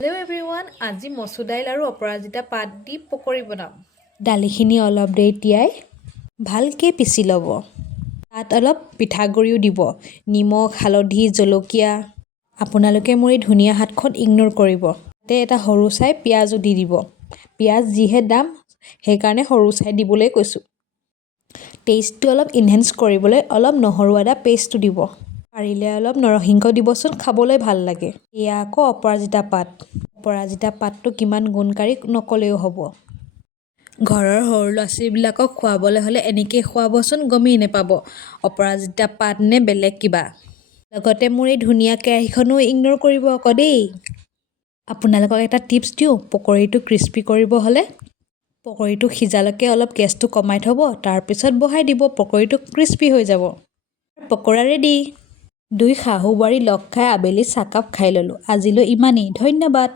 Hello' everyone, আজি মচুৰ দাইল আৰু অপৰাজিতা পাত দি পকৰি বনাম। দালিখিনি অলপ দেৰি তিয়াই ভালকৈ পিচি ল'ব। তাত অলপ পিঠাগুড়িও দিব, নিমখ, হালধি, জলকীয়া। আপোনালোকে মোৰ এই ধুনীয়া হাতখন ইগন'ৰ কৰিব। তাতে এটা সৰু চাই পিঁয়াজো দি দিব। পিঁয়াজ যিহে দাম, সেইকাৰণে সৰু চাই দিবলৈ কৈছোঁ। টেষ্টটো অলপ ইনহেঞ্চ কৰিবলৈ অলপ নহৰু আদা পেষ্টটো দিব। পাৰিলে অলপ নৰসিংহ দিবচোন, খাবলৈ ভাল লাগে। এয়া আকৌ অপৰাজিতা পাত। অপৰাজিতা পাতটো কিমান গুণকাৰী নক'লেও হ'ব। ঘৰৰ সৰু ল'ৰা-ছোৱালীবিলাকক খুৱাবলৈ হ'লে এনেকৈ খুৱাবচোন, গমেই নেপাব অপৰাজিতা পাত নে বেলেগ কিবা। লগতে মোৰ এই ধুনীয়া কেৰাহীখনো ইগন'ৰ কৰিব আকৌ দেই। আপোনালোকক এটা টিপছ দিওঁ, পকৰিটো ক্ৰিস্পি কৰিব হ'লে পকৰিটো সিজালৈকে অলপ গেছটো কমাই থ'ব, তাৰপিছত বহাই দিব, পকৰিটো ক্ৰিস্পি হৈ যাব। পকৰা ৰেডি। দুই শাহু বোৱাৰী লগ খাই আবেলি চাহকাপ খাই ল'লোঁ। আজিলৈ ইমানেই, ধন্যবাদ।